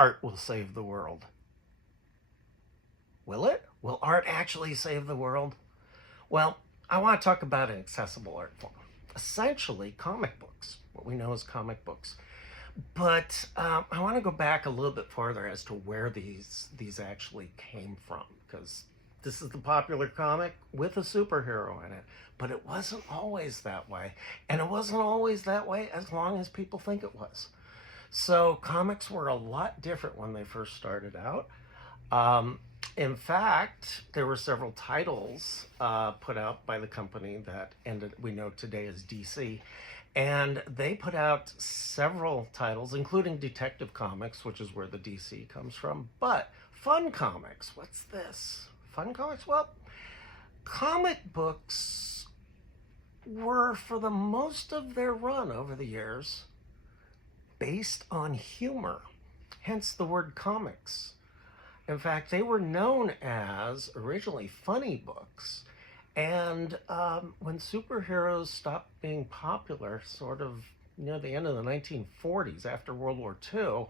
art will save the world. Will it? Will art actually save the world? Well, I want to talk about an accessible art form. Essentially, comic books, what we know as comic books. But I want to go back a little bit farther as to where these actually came from, because this is the popular comic with a superhero in it. But it wasn't always that way, and it wasn't always that way as long as people think it was. So comics were a lot different when they first started out. Um, in fact, there were several titles put out by the company that ended we know today as DC, and they put out several titles, including Detective Comics, which is where the DC comes from. But Fun Comics, what's this? Fun Comics? Well, comic books were, for the most of their run over the years, based on humor, hence the word comics. In fact, they were known as originally funny books. And when superheroes stopped being popular, sort of near the end of the 1940s, after World War II,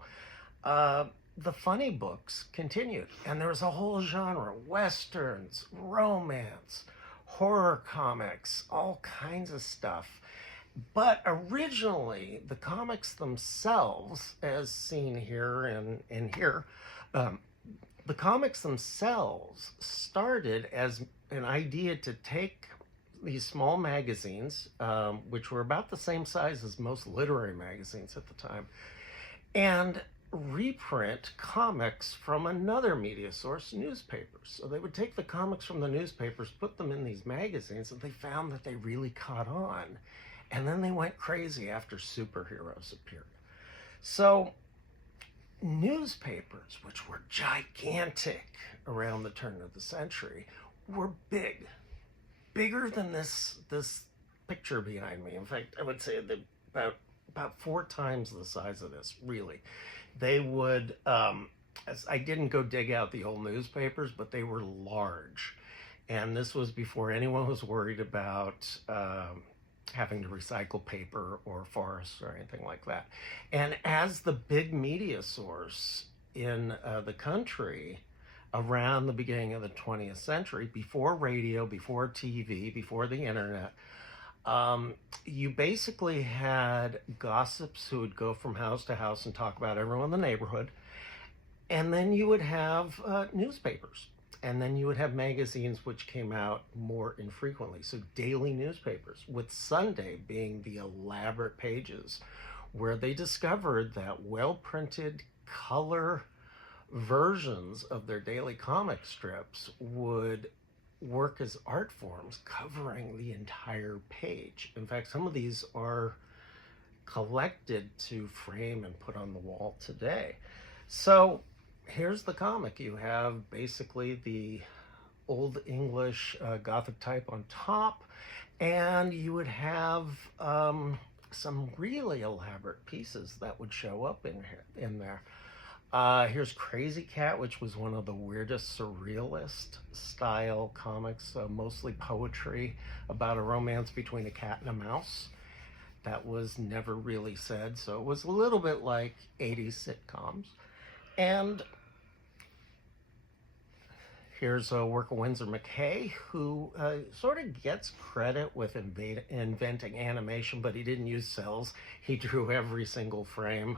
the funny books continued. And there was a whole genre: westerns, romance, horror comics, all kinds of stuff. But originally, the comics themselves, as seen here and here, the comics themselves started as an idea to take these small magazines, which were about the same size as most literary magazines at the time, and reprint comics from another media source, newspapers. So they would take the comics from the newspapers, put them in these magazines, and they found that they really caught on. And then they went crazy after superheroes appeared. So newspapers, which were gigantic around the turn of the century, were bigger than this picture behind me. In fact, I would say that about 4 times the size of this. Really, they would. As I didn't go dig out the old newspapers, but they were large, and this was before anyone was worried about having to recycle paper or forests or anything like that. And as the big media source in the country around the beginning of the 20th century, before radio, before TV, before the internet, you basically had gossips who would go from house to house and talk about everyone in the neighborhood. And then you would have newspapers. And then you would have magazines which came out more infrequently. So daily newspapers, with Sunday being the elaborate pages where they discovered that well-printed color versions of their daily comic strips would work as art forms covering the entire page. In fact, some of these are collected to frame and put on the wall today. So here's the comic. You have basically the Old English Gothic type on top, and you would have some really elaborate pieces that would show up in there. Here's Crazy Cat, which was one of the weirdest surrealist style comics, mostly poetry about a romance between a cat and a mouse. That was never really said, so it was a little bit like 80s sitcoms. And here's a work of Winsor McCay, who sort of gets credit with inventing animation, but he didn't use cells. He drew every single frame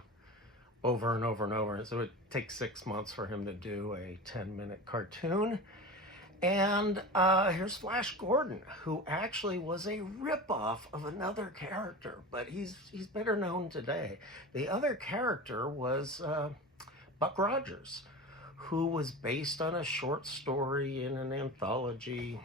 over and over and over. So it takes 6 months for him to do a 10-minute cartoon. And here's Flash Gordon, who actually was a ripoff of another character, but he's better known today. The other character was Buck Rogers, who was based on a short story in an anthology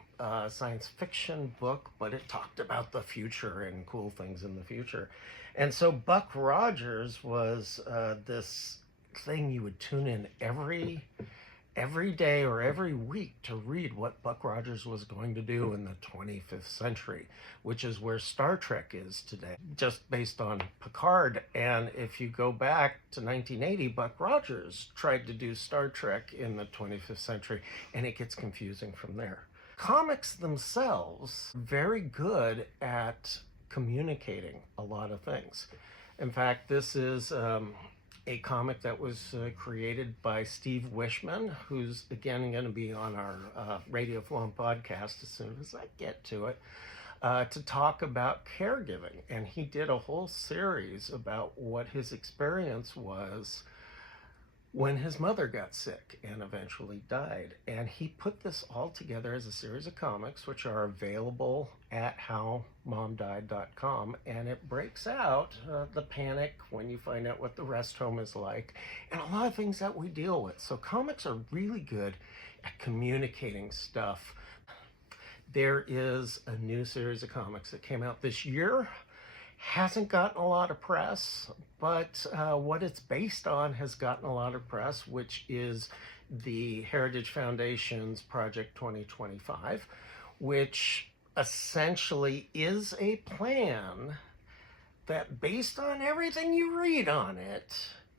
science fiction book, but it talked about the future and cool things in the future. And so Buck Rogers was this thing you would tune in every day or every week to read what Buck Rogers was going to do in the 25th century, which is where Star Trek is today, just based on Picard. And if you go back to 1980, Buck Rogers tried to do Star Trek in the 25th century, and it gets confusing from there. Comics themselves, very good at communicating a lot of things. In fact, this is a comic that was created by Steve Wishman, who's again going to be on our Radio Flom podcast as soon as I get to it, to talk about caregiving. And he did a whole series about what his experience was when his mother got sick and eventually died. And he put this all together as a series of comics, which are available at howmomdied.com. And it breaks out the panic when you find out what the rest home is like and a lot of things that we deal with. So comics are really good at communicating stuff. There is a new series of comics that came out this year. Hasn't gotten a lot of press, but what it's based on has gotten a lot of press, which is the Heritage Foundation's Project 2025, which essentially is a plan that, based on everything you read on it,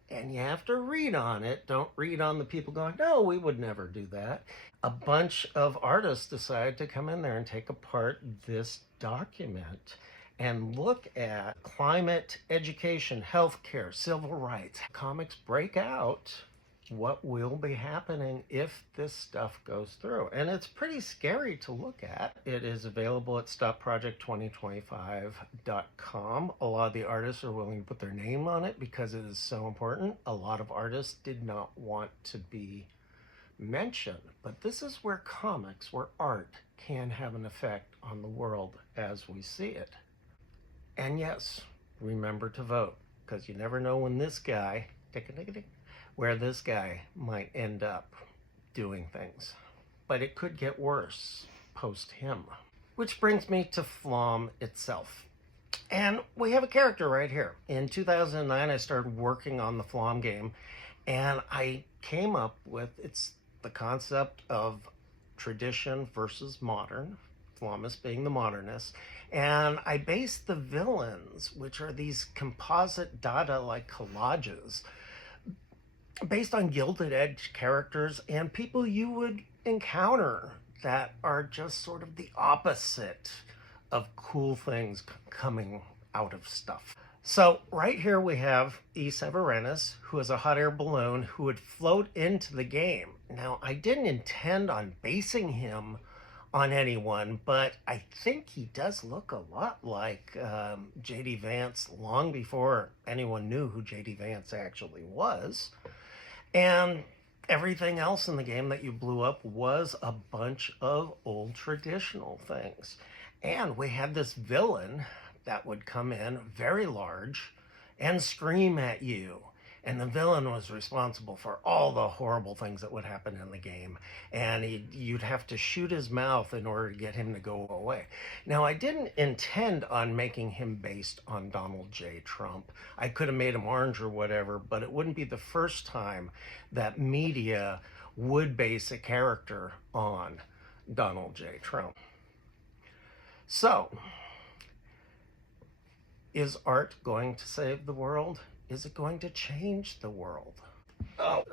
and you have to read on it, don't read on the people going, no, we would never do that. A bunch of artists decided to come in there and take apart this document and look at climate, education, healthcare, civil rights. Comics break out what will be happening if this stuff goes through. And it's pretty scary to look at. It is available at stopproject2025.com. A lot of the artists are willing to put their name on it because it is so important. A lot of artists did not want to be mentioned. But this is where comics, where art can have an effect on the world as we see it. And yes, remember to vote, because you never know when this guy, where this guy might end up doing things. But it could get worse post him. Which brings me to Flom itself. And we have a character right here. In 2009, I started working on the Flom game, and I came up with, it's the concept of tradition versus modern, Flomus being the modernist, and I based the villains, which are these composite data-like collages, based on Gilded Edge characters and people you would encounter that are just sort of the opposite of cool things coming out of stuff. So right here we have E. Severinus, who is a hot air balloon who would float into the game. Now, I didn't intend on basing him on anyone, but I think he does look a lot like J.D. Vance long before anyone knew who J.D. Vance actually was. And everything else in the game that you blew up was a bunch of old traditional things. And we had this villain that would come in very large and scream at you. And the villain was responsible for all the horrible things that would happen in the game. And you'd have to shoot his mouth in order to get him to go away. Now, I didn't intend on making him based on Donald J. Trump. I could have made him orange or whatever, but it wouldn't be the first time that media would base a character on Donald J. Trump. So, is art going to save the world? Is it going to change the world? Oh.